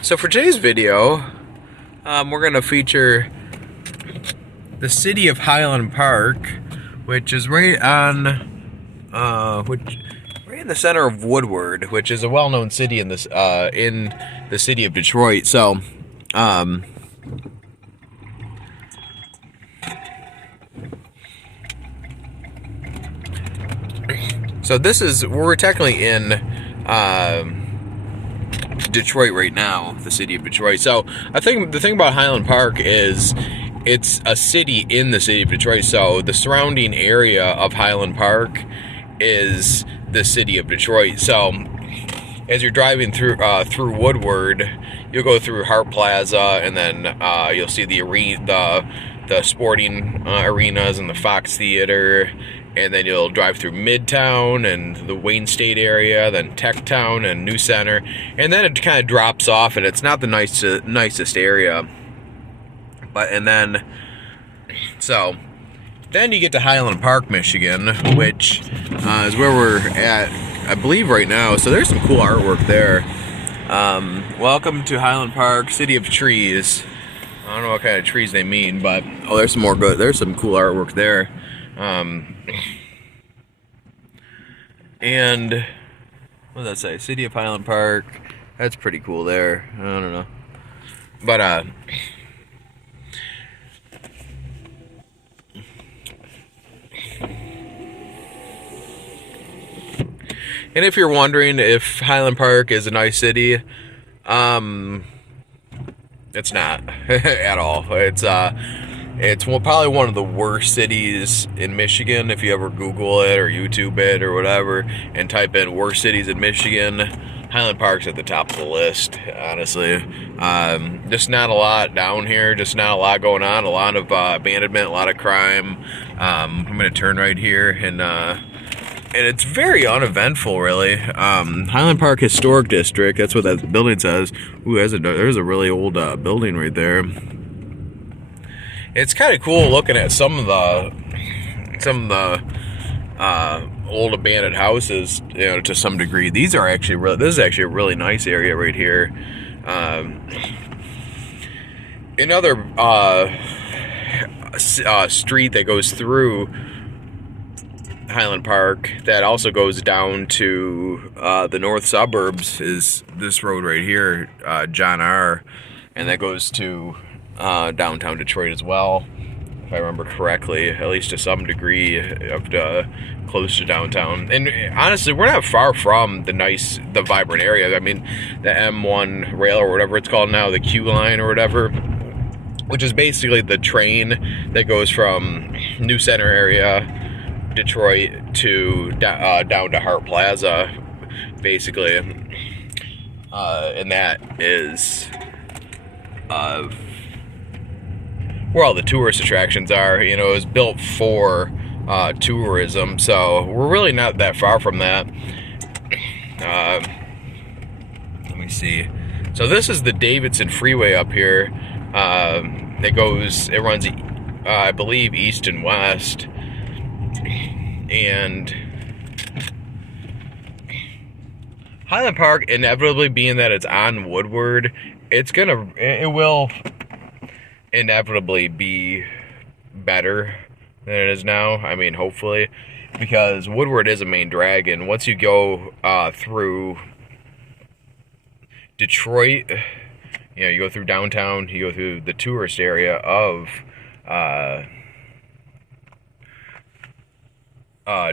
So for today's video, we're going to feature the city of Highland Park, which is right on, right in the center of Woodward, which is a well-known city in this, in the city of Detroit. So, we're technically in, Detroit right now, the city of Detroit. So I think the thing about Highland Park is it's a city in the city of Detroit. So the surrounding area of Highland Park is the city of Detroit. So as you're driving through Woodward, you'll go through Hart Plaza, and then you'll see the sporting arenas and the Fox Theater. And then you'll drive through Midtown and the Wayne State area, then Tech Town and New Center, and then it kind of drops off, and it's not the nicest area. So then you get to Highland Park, Michigan, which is where we're at, I believe, right now. So there's some cool artwork there. Welcome to Highland Park, City of Trees. I don't know what kind of trees they mean, but there's some more good. There's some cool artwork there. And what does that say? City of Highland Park. That's pretty cool there. I don't know. But, and if you're wondering if Highland Park is a nice city, it's not at all. It's probably one of the worst cities in Michigan. If you ever Google it or YouTube it or whatever and type in worst cities in Michigan, Highland Park's at the top of the list, honestly. Just not a lot down here, just not a lot going on, a lot of abandonment, a lot of crime. I'm going to turn right here, and it's very uneventful, really. Highland Park Historic District, that's what that building says. Ooh, there's a really old building right there. It's kind of cool looking at some of the old abandoned houses, you know, to some degree. This is actually a really nice area right here. Another street that goes through Highland Park that also goes down to the north suburbs is this road right here, John R., and that goes to downtown Detroit as well, if I remember correctly, at least to some degree, of close to downtown. And honestly, we're not far from the vibrant area. I mean, the M1 rail, or whatever it's called now, the Q line or whatever, which is basically the train that goes from New Center area, Detroit, to down to Hart Plaza, basically. And that is where all the tourist attractions are. You know, it was built for tourism, so we're really not that far from that. Let me see. So this is the Davidson Freeway up here. It runs, I believe, east and west, and Highland Park, inevitably, being that it's on Woodward, it will inevitably be better than it is now. I mean, hopefully, because Woodward is a main drag, and once you go through Detroit, you know, you go through downtown, you go through the tourist area of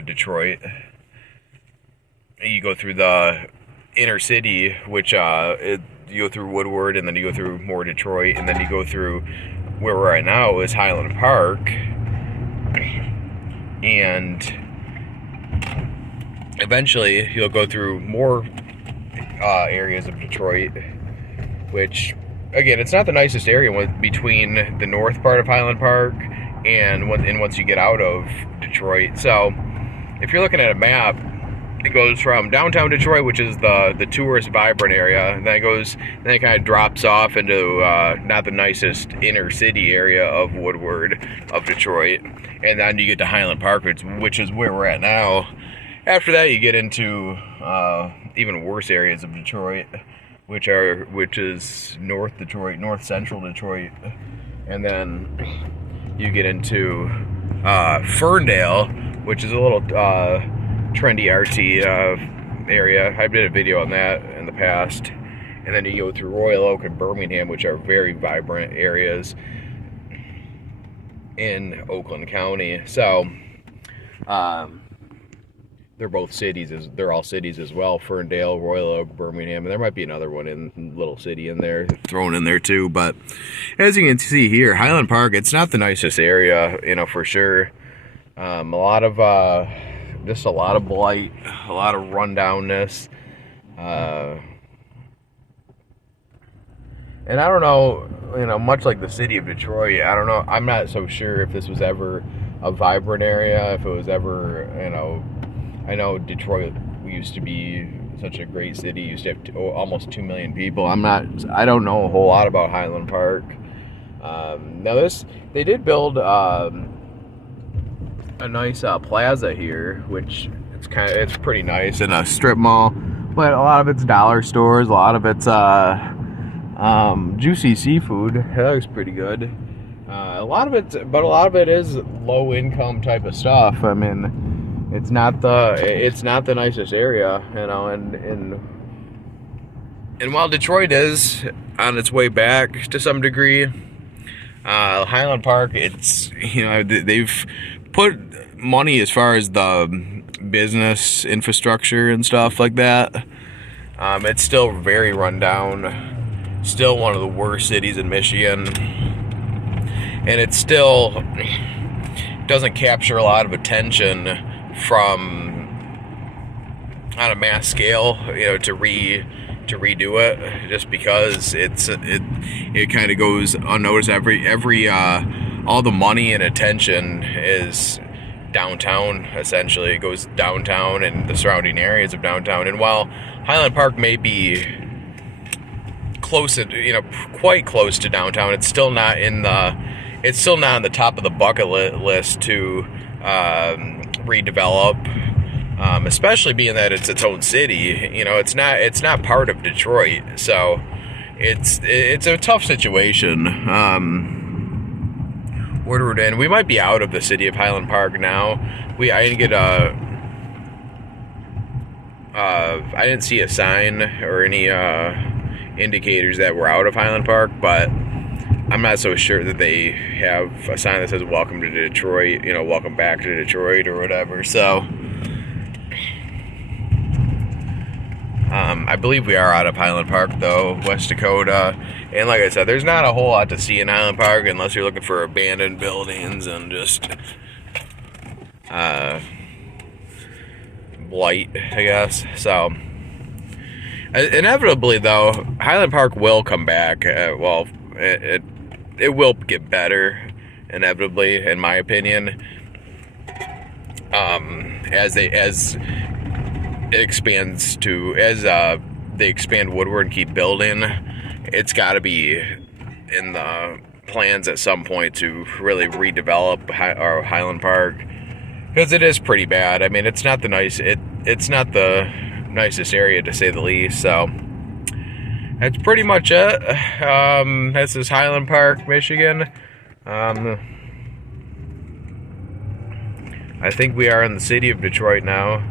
Detroit, you go through the inner city, which you go through Woodward, and then you go through more Detroit, and then you go through where we're at now is Highland Park, and eventually you'll go through more areas of Detroit, which, again, it's not the nicest area between the north part of Highland Park and once you get out of Detroit. So if you're looking at a map, it goes from downtown Detroit, which is the tourist vibrant area, and then it kind of drops off into not the nicest inner city area of Woodward, of Detroit, and then you get to Highland Park, which is where we're at now. After that, you get into even worse areas of Detroit. which is North Detroit, North Central Detroit, and then you get into Ferndale, which is a little trendy artsy area. I did a video on that in the past. And then you go through Royal Oak and Birmingham, which are very vibrant areas in Oakland County. So they're both cities. They're all cities as well. Ferndale, Royal Oak, Birmingham, and there might be another one in little city in there thrown in there too. But as you can see here, Highland Park, it's not the nicest area, for sure. A lot of just a lot of blight, a lot of rundownness. And I don't know, much like the city of Detroit, I don't know, I'm not so sure if this was ever a vibrant area, if it was ever, I know Detroit used to be such a great city, used to have almost 2 million people. I don't know a whole lot about Highland Park. Now they did build a nice plaza here, which it's pretty nice, in a strip mall, but a lot of it's dollar stores, a lot of it's juicy seafood. That looks pretty good. A lot of it is low income type of stuff. I mean, it's not the nicest area, and while Detroit is on its way back to some degree, Highland Park, it's, they've put money as far as the business infrastructure and stuff like that. It's still very run down. Still one of the worst cities in Michigan, and it still doesn't capture a lot of attention from, on a mass scale, to redo it, just because it kind of goes unnoticed. All the money and attention is downtown. Essentially, it goes downtown and the surrounding areas of downtown. And while Highland Park may be quite close to downtown, it's still not on the top of the bucket list to redevelop, especially being that it's its own city. It's not part of Detroit, so it's a tough situation. Where we're in, we might be out of the city of Highland Park now. I didn't get I didn't see a sign or any indicators that we're out of Highland Park, but I'm not so sure that they have a sign that says welcome to Detroit, welcome back to Detroit or whatever. So I believe we are out of Highland Park though, West Dakota. And like I said, there's not a whole lot to see in Highland Park unless you're looking for abandoned buildings and just blight, I guess. So inevitably, though, Highland Park will come back. It will get better, inevitably, in my opinion. As they expand Woodward and keep building, it's got to be in the plans at some point to really redevelop Highland Park, because it is pretty bad. I mean, it's not the nicest area, to say the least. So that's pretty much it. This is Highland Park, Michigan. I think we are in the city of Detroit now.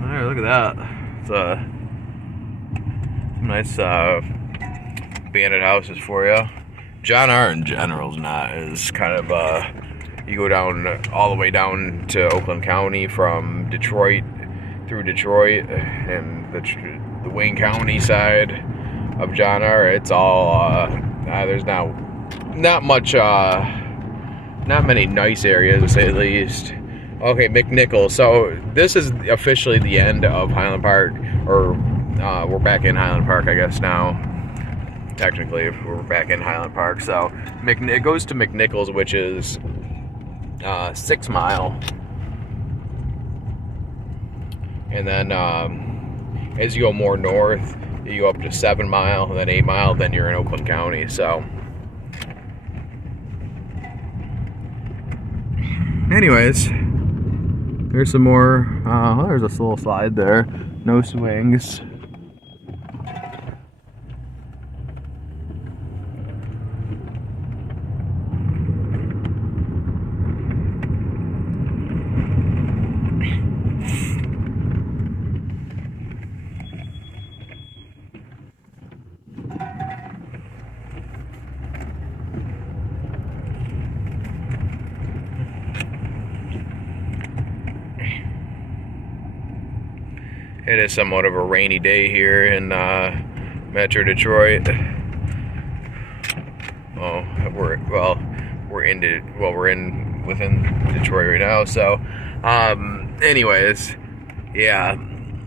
All right, look at that. It's a nice abandoned houses for you. John R. in general is kind of you go down all the way down to Oakland County from Detroit, through Detroit and the Wayne County side of John R. It's all there's not much, not many nice areas, to say the least. Okay, McNichols. So this is officially the end of Highland Park, or we're back in Highland Park, I guess now. Technically, we're back in Highland Park. So it goes to McNichols, which is 6 Mile. And then as you go more north, you go up to 7 Mile, and then 8 Mile, then you're in Oakland County. So anyways, there's some more. There's a little slide there. No swings. It is somewhat of a rainy day here in Metro Detroit. Oh, we're in within Detroit right now. So, anyways, yeah,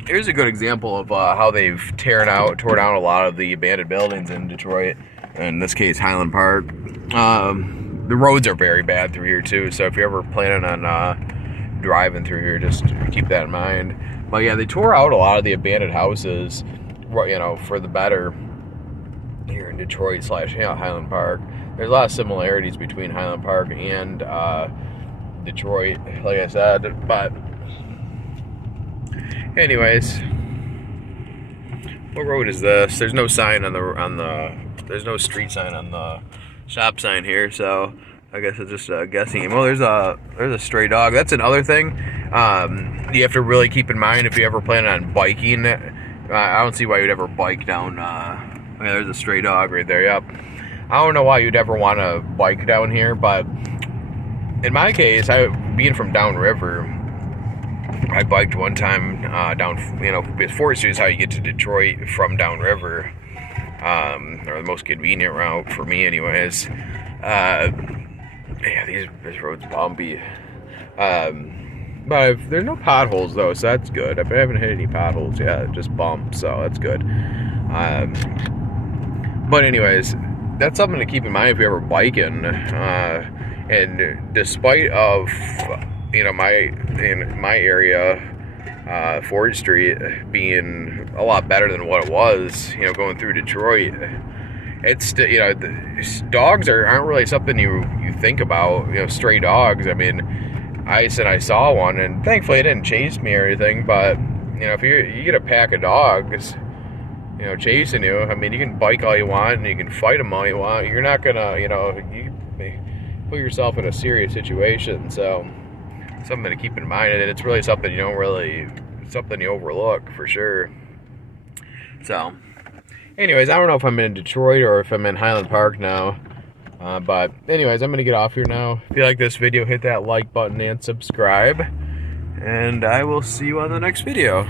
here's a good example of how they've tore down a lot of the abandoned buildings in Detroit. In this case, Highland Park. The roads are very bad through here too. So if you're ever planning on driving through here, just keep that in mind. But yeah, they tore out a lot of the abandoned houses, you know, for the better here in Detroit / Highland Park. There's a lot of similarities between Highland Park and Detroit, like I said. But anyways, what road is this? There's no sign there's no street sign on the shop sign here, so I guess it's just a guessing game. Oh, there's a stray dog. That's another thing you have to really keep in mind if you ever plan on biking. I don't see why you'd ever bike down. Yeah, there's a stray dog right there. Yep. I don't know why you'd ever want to bike down here, but in my case, being from downriver, I biked one time down. You know, 4th Street is how you get to Detroit from downriver, or the most convenient route for me, anyways. Yeah, this road's bumpy. But there's no potholes though, so that's good. I haven't hit any potholes yet, just bumps, so that's good. But anyways, that's something to keep in mind if you're ever biking. And despite of, you know, in my area, 4th Street being a lot better than what it was, you know, going through Detroit, it's still, you know, dogs aren't really something you think about. You know, stray dogs. I mean, I said I saw one, and thankfully it didn't chase me or anything. But you know, if you get a pack of dogs, you know, chasing you, I mean, you can bike all you want and you can fight them all you want. You're not gonna, you know, you put yourself in a serious situation. So something to keep in mind, and it's really something you overlook for sure. So anyways, I don't know if I'm in Detroit or if I'm in Highland Park now. But anyways, I'm going to get off here now. If you like this video, hit that like button and subscribe. And I will see you on the next video.